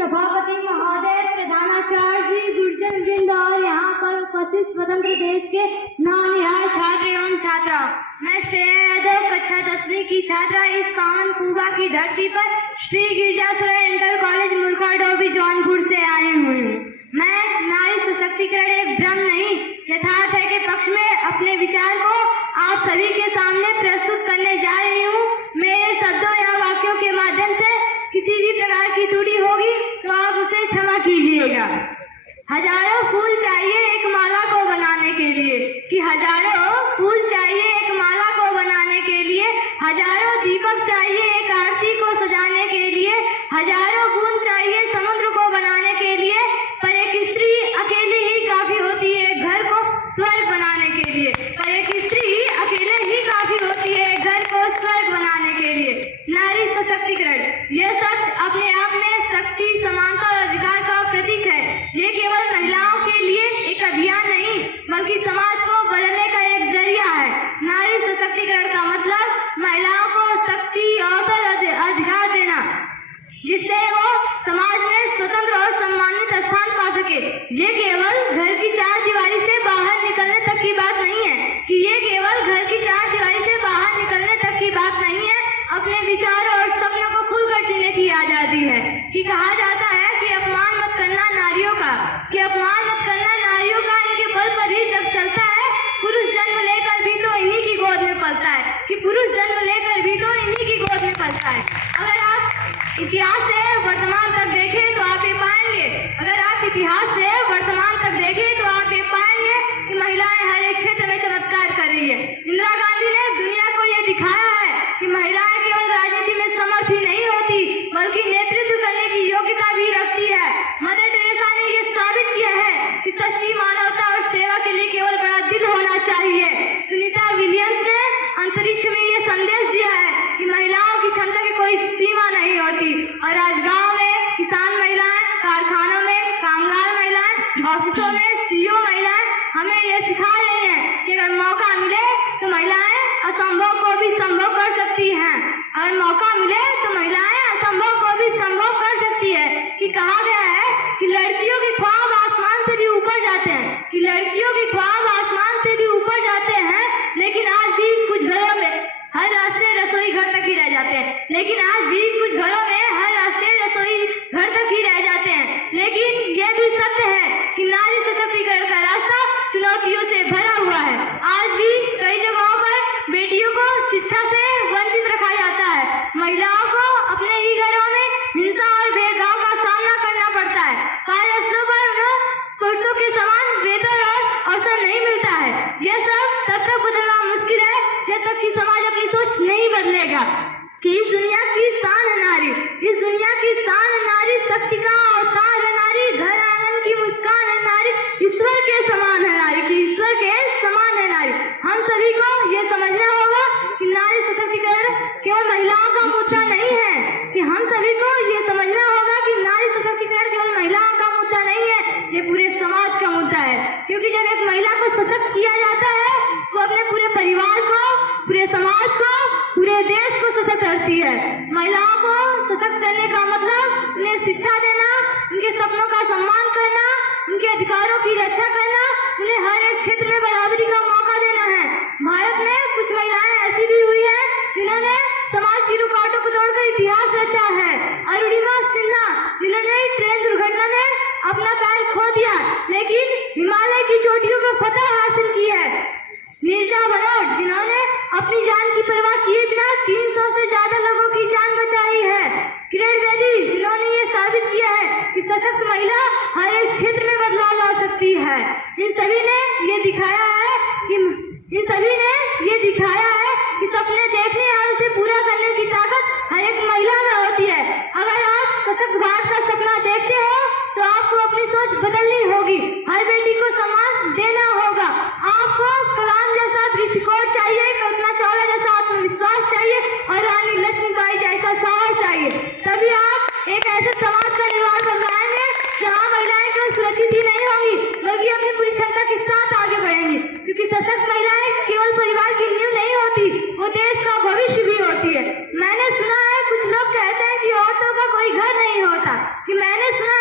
सभापति महोदय, प्रधानाचार्य जी, गुरुजन वृंद और यहाँ पर उपस्थित स्वतंत्र देश के नौनिहाल छात्र एवं छात्राओं, मैं श्रेया यादव कक्षा 10वीं की छात्रा इस पावन कुबा की धरती पर श्री गिरजासुरा इंटर कॉलेज मुर्खाडोबी जौनपुर से आई हुई हूँ। मैं नारी सशक्तिकरण एक भ्रम नहीं यथार्थ है के पक्ष में अपने विचार को आप सभी के सामने प्रस्तुत करने जा रही हूँ। मेरे शब्दों या वाक्यों के माध्यम से किसी भी प्रकार की त्रुटि होगी तो आप उसे क्षमा कीजिएगा। हजारों फूल चाहिए एक माला को बनाने के लिए, कि हजारों फूल चाहिए एक माला को बनाने के लिए, हजारों दीपक चाहिए एक आरती को सजाने के लिए, हजारों बूंद चाहिए समुद्र को बनाने के लिए, पर एक स्त्री अकेली ही काफी होती है घर को स्वर्ग बनाने के लिए। पर एक स्त्री अकेले ही काफी होती है घर को स्वर्ग बनाने के लिए। नारी सशक्तिकरण यह शब्द अपने आप में शक्ति, समानता और अधिकार का प्रतीक है। ये केवल महिलाओं के लिए एक अभियान नहीं बल्कि समाज को बदलने का एक जरिया है। नारी सशक्तिकरण का मतलब महिलाओं को शक्ति, अवसर, अधिकार देना जिससे वो समाज में स्वतंत्र और सम्मानित स्थान पा सके। ये केवल घर की चार दीवारी से बाहर निकलने तक की बात नहीं है, कि ये केवल घर की चार दीवारी से बाहर निकलने तक की बात नहीं है, अपने विचारों और सपनों को खुलकर जीने की आजादी है। कि कहा जाता है कि अपमान मत करना नारियों का, कि अपमान मत करना नारियों का, इनके बल पर ही जब चलता है। पुरुष जन्म लेकर भी तो इन्हीं की गोद में पलता है, कि पुरुष जन्म लेकर भी तो इन्हीं की गोद में पलता है। अगर आप इतिहास से वर्तमान तक देखें तो आप ये पाएंगे, अगर आप इतिहास से वर्तमान तक देखें तो आप ये पाएंगे कि महिलाएं हर एक क्षेत्र में चमत्कार कर रही है। इंदिरा गांधी ने दुनिया को ये दिखाया है कि महिलाएं केवल राजनीति में समर्थ ही नहीं होती बल्कि नेतृत्व करने की योग्यता भी रखती है। मदर टेरेसा ने ये साबित किया है कि सच्ची मानवता और सेवा के लिए केवल बड़ा दिल होना चाहिए। सुनीता विलियम्स ने अंतरिक्ष में ये संदेश दिया है कि महिलाओं की क्षमता की कोई सीमा नहीं होती। और आज गांव में किसान महिलाएं, कारखानों में कामगार महिलाएं, ऑफिसों में सीईओ महिलाएं हमें ये सिखा रही हैं कि अगर मौका मिले तो महिलाएं असंभव को भी संभव कर सकती हैं। अगर मौका मिले तो महिलाएं असंभव को भी संभव कर सकती है। कि कहा गया है कि लड़कियों के ख्वाब आसमान से भी ऊपर जाते हैं, कि लड़कियों के ख्वाब आसमान से भी ऊपर जाते हैं, लेकिन आज भी कुछ घरों में हर रास्ते रसोई घर तक ही रह जाते हैं। लेकिन आज भी कुछ घरों में हर रास्ते रसोई घर तक ही रह जाते हैं। लेकिन यह भी सत्य है कि नारी सशक्तिकरण का रास्ता चुनौतियों से भरा हुआ है। आज भी कई जगहों पर बेटियों को शिक्षा से वंचित रखा जाता है। महिलाओं को अपने ही घरों में हिंसा और भेदभाव का सामना करना पड़ता है। कार्यस्थलों पर उन्हें पुरुषों के समान वेतन और अवसर नहीं मिलता है। यह सब तब तक बदलना मुश्किल है जब तक कि समाज अपनी सोच नहीं बदलेगा। कि इस दुनिया की शान है नारी, इस दुनिया की शान है नारी, शक्ति का अवतार है नारी, घर आंगन की मुस्कान है नारी, ईश्वर के समान है नारी, कि ईश्वर के समान है नारी। हम सभी को ये समझना होगा कि नारी सशक्तिकरण केवल महिलाओं का मुद्दा नहीं है, कि हम सभी को ये समझना होगा कि नारी सशक्तिकरण केवल महिलाओं का मुद्दा नहीं है, ये पूरे समाज का मुद्दा है। क्योंकि जब एक महिला को सशक्त किया जाता है वो अपने पूरे परिवार को, पूरे समाज को, पूरे देश को सशक्त करती है। महिलाओं को सशक्त करने का मतलब उन्हें शिक्षा देना, उनके सपनों का सम्मान करना, उनके अधिकारों की रक्षा करना, उन्हें हर एक क्षेत्र में बराबरी का मौका देना है। भारत में कुछ महिलाएं ऐसी भी हुई है जिन्होंने समाज की रुकावटों को तोड़कर इतिहास रचा है। अरुणिमा सिन्हा जिन्होंने ट्रेन दुर्घटना में अपना पैर खो दिया लेकिन हिमालय की चोटियों पर फतह हासिल की है। नीरजा भनोट जिन्होंने अपनी जान की परवाह किए बिना 300 से ज्यादा लोगों की जान बचाई है। किरण बेदी जिन्होंने ये साबित किया है कि सशक्त महिला हर एक क्षेत्र में बदलाव ला सकती है। इन सभी ने ये दिखाया है कि सपने देखने और उसे पूरा करने की ताकत हर एक महिला में होती है। अगर आप सशक्त भारत का सपना देखते हो तो आपको अपनी सोच बदलनी होगी। हर बेटी को सम्मान देना होगा। आपको कलाम जैसा दृष्टिकोण चाहिए, कल्पना चावला जैसा आत्मविश्वास चाहिए और रानी लक्ष्मीबाई जैसा साहस चाहिए। तभी आप एक ऐसे समाज का निर्माण कर पाएंगे जहाँ महिलाएं केवल सुरक्षित ही नहीं होंगी बल्कि अपनी पूरी क्षमता के साथ आगे बढ़ेंगी। क्योंकि सशक्त महिलाएं केवल परिवार की नींव नहीं होती, वो देश का भविष्य भी होती है। मैंने सुना है कुछ लोग कहते हैं कि औरतों का कोई घर नहीं होता, कि मैंने सुना